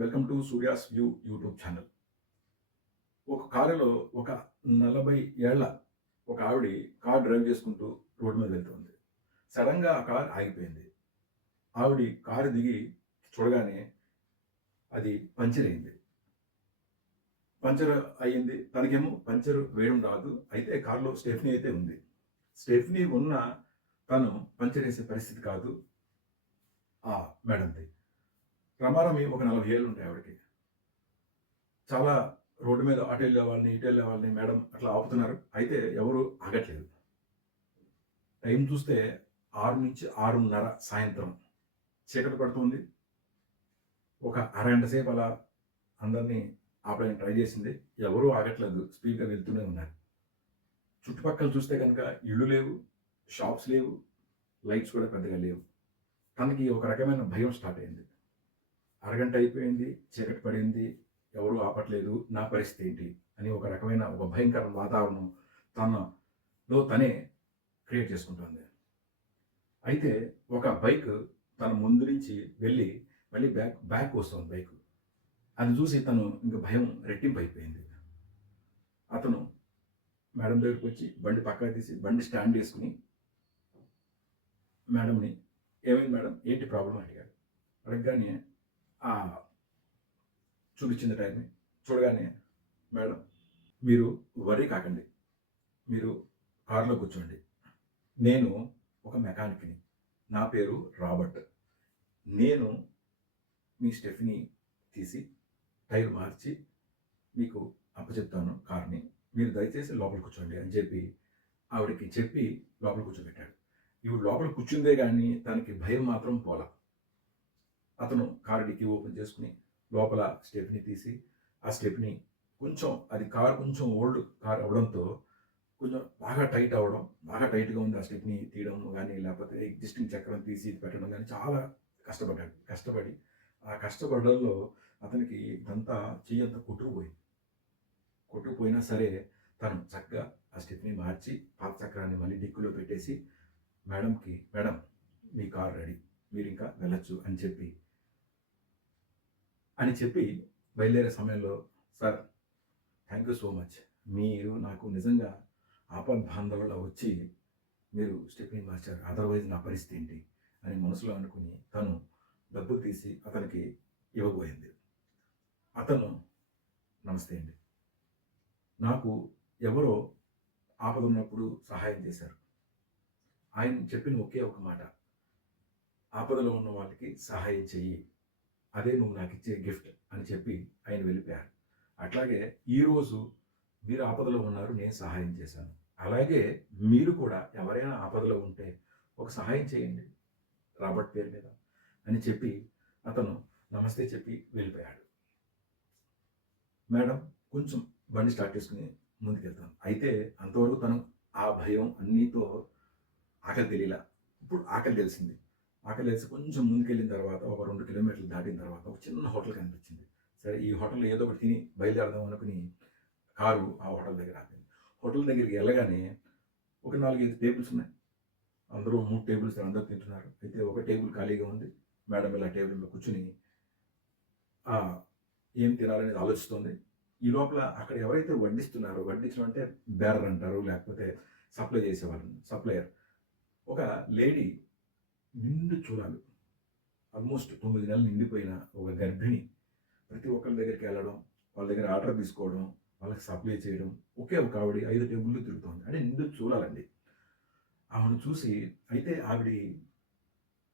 Welcome to Surya's view YouTube channel. ఒక కారులో ఒక 40 ఏళ్ల ఒక ఆవిడ కార్ డ్రైవ్ చేసుకుంటూ రోడ్డు మీద వెళ్తుంది. సడన్‌గా ఆ కార్ ఆగిపోయింది. ఆవిడ కారు దిగి చూడగానే అది పంక్చర్ అయింది. పంక్చర్ అయింది. తనకేమో పంక్చర్ వేయడం రాదు. అయితే కారులో స్టెఫ్నీ అయితే ఉంది. స్టెఫ్నీ ఉన్నా తను పంక్చర్ వేసే పరిస్థితి కాదు ఆ మేడంది. రమారమి ఒక 40 ఏళ్ళు ఉంటాయి ఆవిడకి. చాలా రోడ్డు మీద అటు వెళ్ళే వాళ్ళని, ఇటు వెళ్ళే వాళ్ళని మేడం అట్లా ఆపుతున్నారు. అయితే ఎవరు ఆగట్లేదు. టైం చూస్తే 6-6:30 సాయంత్రం. చీకటి పడుతుంది. ఒక అరగంట సేపు అలా అందరినీ ఆపడానికి ట్రై చేసింది. ఎవరూ ఆగట్లేదు. స్పీడ్‌గా వెళ్తూనే ఉన్నారు. చుట్టుపక్కల చూస్తే కనుక ఇళ్ళు లేవు, షాప్స్ లేవు, లైట్స్ కూడా పెద్దగా లేవు. తనకి ఒక రకమైన భయం స్టార్ట్ అయింది. అరగంట అయిపోయింది, చీకటి పడింది, ఎవరు ఆపట్లేదు, నా పరిస్థితి ఏంటి అని ఒక రకమైన ఒక భయంకర వాతావరణం తనలో తనే క్రియేట్ చేసుకుంటుంది. అయితే ఒక బైక్ తన ముందు నుంచి వెళ్ళి మళ్ళీ బ్యాక్ వస్తుంది బైక్. అది చూసి తను ఇంక భయం రెట్టింపు అయిపోయింది. అతను మేడం దగ్గరికి వచ్చి బండి పక్కకు తీసి బండి స్టాండ్ చేసుకుని మేడంని, "ఏమైంది మేడం? ఏంటి ప్రాబ్లం?" అడిగాడు. అడగగానే ఆ చూపించింది టైంని చూడగానే, "మేడం, మీరు వర్రీ కాకండి. మీరు కారులో కూర్చోండి. నేను ఒక మెకానిక్‌ని. నా పేరు రాబర్ట్. నేను మీ స్టెఫ్‌ని తీసి టైర్ మార్చి మీకు అప్పచెప్తాను కార్‌ని. మీరు దయచేసి లోపల కూర్చోండి" అని చెప్పి ఆవిడకి చెప్పి లోపల కూర్చోబెట్టాడు. ఈవిడ లోపల కూర్చుందే గానీ తనకి భయం మాత్రం పోలా. అతను కారు డిక్కీ ఓపెన్ చేసుకుని లోపల స్టెప్నీ తీసి ఆ స్టెప్నీ కొంచెం, అది కారు కొంచెం ఓల్డ్ కార్ అవ్వడంతో కొంచెం బాగా టైట్ అవ్వడం, బాగా టైట్‌గా ఉంది ఆ స్టెప్నీ తీయడం గానీ, లేకపోతే ఎగ్జిస్టింగ్ చక్రం తీసి పెట్టడం గానీ చాలా కష్టపడ్డాడు. కష్టపడి ఆ కష్టపడడంలో అతనికి ఇదంతా చెయ్యంతా కొట్టుకుపోయింది. కొట్టుకుపోయినా సరే తను చక్కగా ఆ స్టెప్నీ మార్చి పాత చక్రాన్ని మళ్ళీ డిక్కీలో పెట్టేసి మేడంకి, "మేడం, మీ కార్ రెడీ. మీరింకా వెళ్ళొచ్చు" అని చెప్పి బయలుదేరే సమయంలో, "sir, thank you so much. మీరు నాకు నిజంగా ఆపద్బాంధవులా వచ్చి మీరు స్టెప్నీ మార్చారు. అదర్‌వైజ్ నా పరిస్థితి ఏంటి?" అని మనసులో అనుకుని తను డబ్బులు తీసి అతనికి ఇవ్వబోయింది. అతను, "నమస్తే అండి. నాకు ఎవరో ఆపదున్నప్పుడు సహాయం చేశారు. ఆయన చెప్పిన ఒకే ఒక మాట, ఆపదలో ఉన్న వాళ్ళకి సహాయం చెయ్యి. అదే నువ్వు నాకిచ్చే గిఫ్ట్" అని చెప్పి ఆయన వెళ్ళిపోయారు. అట్లాగే ఈరోజు మీరు ఆపదలో ఉన్నారు, నేను సహాయం చేశాను. అలాగే మీరు కూడా ఎవరైనా ఆపదలో ఉంటే ఒక సహాయం చేయండి రాబర్ట్ పేరు మీద అని చెప్పి అతను నమస్తే చెప్పి వెళ్ళిపోయాడు. మేడం కొంచెం బండి స్టార్ట్ చేసుకుని ముందుకెళ్తాను. అయితే అంతవరకు తను ఆ భయం అన్నితో ఆకలి తెలియలా. ఇప్పుడు ఆకలి తెలిసింది. ఆకలి తెలిసి కొంచెం ముందుకెళ్ళిన తర్వాత ఒక 2 కిలోమీటర్లు దాటిన తర్వాత ఒక చిన్న హోటల్ కనిపించింది. సరే, ఈ హోటల్‌లో ఏదో ఒకటి తిని బయలుదేరదాం అనుకుని కారు ఆ హోటల్ దగ్గర ఆపింది. హోటల్ దగ్గరికి వెళ్ళగానే ఒక 4, 5 టేబుల్స్ ఉన్నాయి. అందరూ 3 టేబుల్స్ అందరూ తింటున్నారు. అయితే ఒక టేబుల్ ఖాళీగా ఉంది. మేడం ఇలా టేబుల్ మీద కూర్చొని ఏం తినాలనేది ఆలోచిస్తోంది. ఈ లోపల అక్కడ ఎవరైతే వడ్డిస్తున్నారో, వడ్డించడం అంటే బేరర్ అంటారు, లేకపోతే సప్లై చేసేవాళ్ళు, సప్లయర్. ఒక లేడీ నిండు చూలాలు, ఆల్మోస్ట్ 9 నెలలు నిండిపోయిన ఒక గర్భిణి ప్రతి ఒక్కరి దగ్గరికి వెళ్ళడం, వాళ్ళ దగ్గర ఆర్డర్ తీసుకోవడం, వాళ్ళకి సప్లై చేయడం. ఒకే ఒక ఆవిడ 5 టేబుల్లు తిరుగుతోంది. అంటే నిండు చూలాలండి. ఆమెను చూసి, అయితే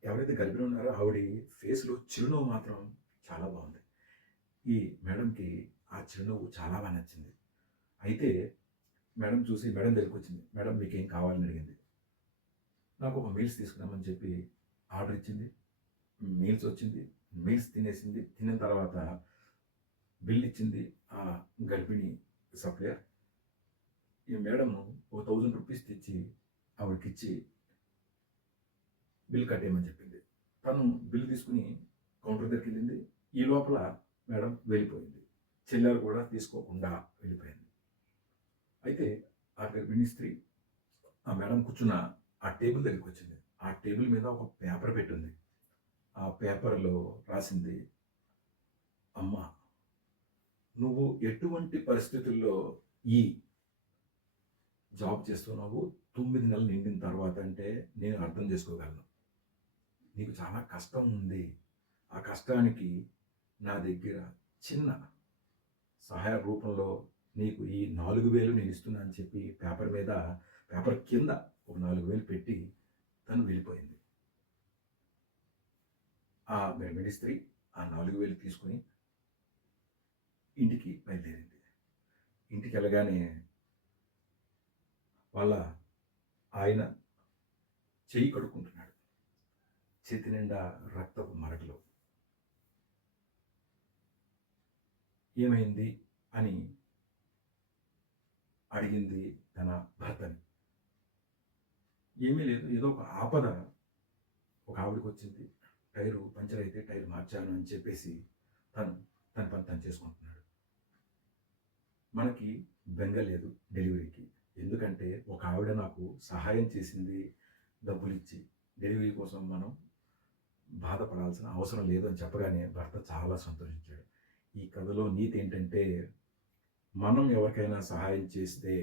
ఎవరైతే గర్భిణి ఉన్నారో ఆవిడ ఫేస్‌లో చిరునవ్వు మాత్రం చాలా బాగుంది. ఈ మేడంకి ఆ చిరునవ్వు చాలా బాగా నచ్చింది. అయితే మేడం చూసి మేడం దగ్గరికొచ్చింది. "మేడం, మీకేం కావాలని?" అడిగింది. నాకు ఒక మీల్స్ తీసుకురమ్మని చెప్పి ఆర్డర్ ఇచ్చింది. మీల్స్ వచ్చింది. మీల్స్ తినేసింది. తిన్న తర్వాత బిల్ ఇచ్చింది ఆ గర్భిణి సప్లయర్. ఈ మేడము ఒక ₹1000 తెచ్చి ఆవిడకిచ్చి బిల్ కట్టేయమని చెప్పింది. తను బిల్ తీసుకుని కౌంటర్ దగ్గరికెళ్ళింది. ఈ లోపల మేడం వెళ్ళిపోయింది. చిల్లర కూడా తీసుకోకుండా వెళ్ళిపోయింది. అయితే ఆ గర్భిణీ స్త్రీ ఆ మేడం కూర్చున్న ఆ టేబుల్ దగ్గరికొచ్చింది. ఆ టేబుల్ మీద ఒక పేపర్ పెట్టుంది. ఆ పేపర్‌లో రాసింది, అమ్మా, నువ్వు ఎటువంటి పరిస్థితుల్లో ఈ జాబ్ చేస్తున్నావు, 9 నెలలు నిండిన తర్వాత అంటే నేను అర్థం చేసుకోగలను. నీకు చాలా కష్టం ఉంది. ఆ కష్టానికి నా దగ్గర చిన్న సహాయ రూపంలో నీకు ఈ 4,000 నేను ఇస్తున్నా అని చెప్పి పేపర్ కింద ఒక 4,000 పెట్టి తను వెళ్ళిపోయింది. ఆ గర్భిణీ స్త్రీ ఆ 4,000 తీసుకొని ఇంటికి బయలుదేరింది. ఇంటికి వెళ్ళగానే వాళ్ళ ఆయన చెయ్యి కడుక్కుంటున్నాడు. చేతి నిండా రక్తపు మరకలు. ఏమైంది అని అడిగింది తన భర్తని. ఏమీ లేదు, ఏదో ఒక ఆపద ఒక ఆవిడకి వచ్చింది. టైరు పంచర్ అయితే టైర్ మార్చాను అని చెప్పేసి తన పని తను చేసుకుంటున్నాడు. మనకి బెంగ లేదు డెలివరీకి. ఎందుకంటే ఒక ఆవిడ నాకు సహాయం చేసింది డబ్బులిచ్చి. డెలివరీ కోసం మనం బాధపడాల్సిన అవసరం లేదు అని చెప్పగానే భర్త చాలా సంతోషించాడు. ఈ కథలో నీతి ఏంటంటే, మనం ఎవరికైనా సహాయం చేస్తే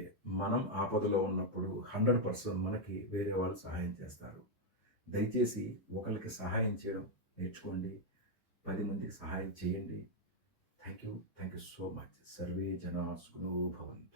మనం ఆపదలో ఉన్నప్పుడు 100% మనకి వేరే వాళ్ళు సహాయం చేస్తారు. దయచేసి ఒకరికి సహాయం చేయడం నేర్చుకోండి. 10 మందికి సహాయం చేయండి. Thank you so much. Survey జనా సుఖినో భవంతు.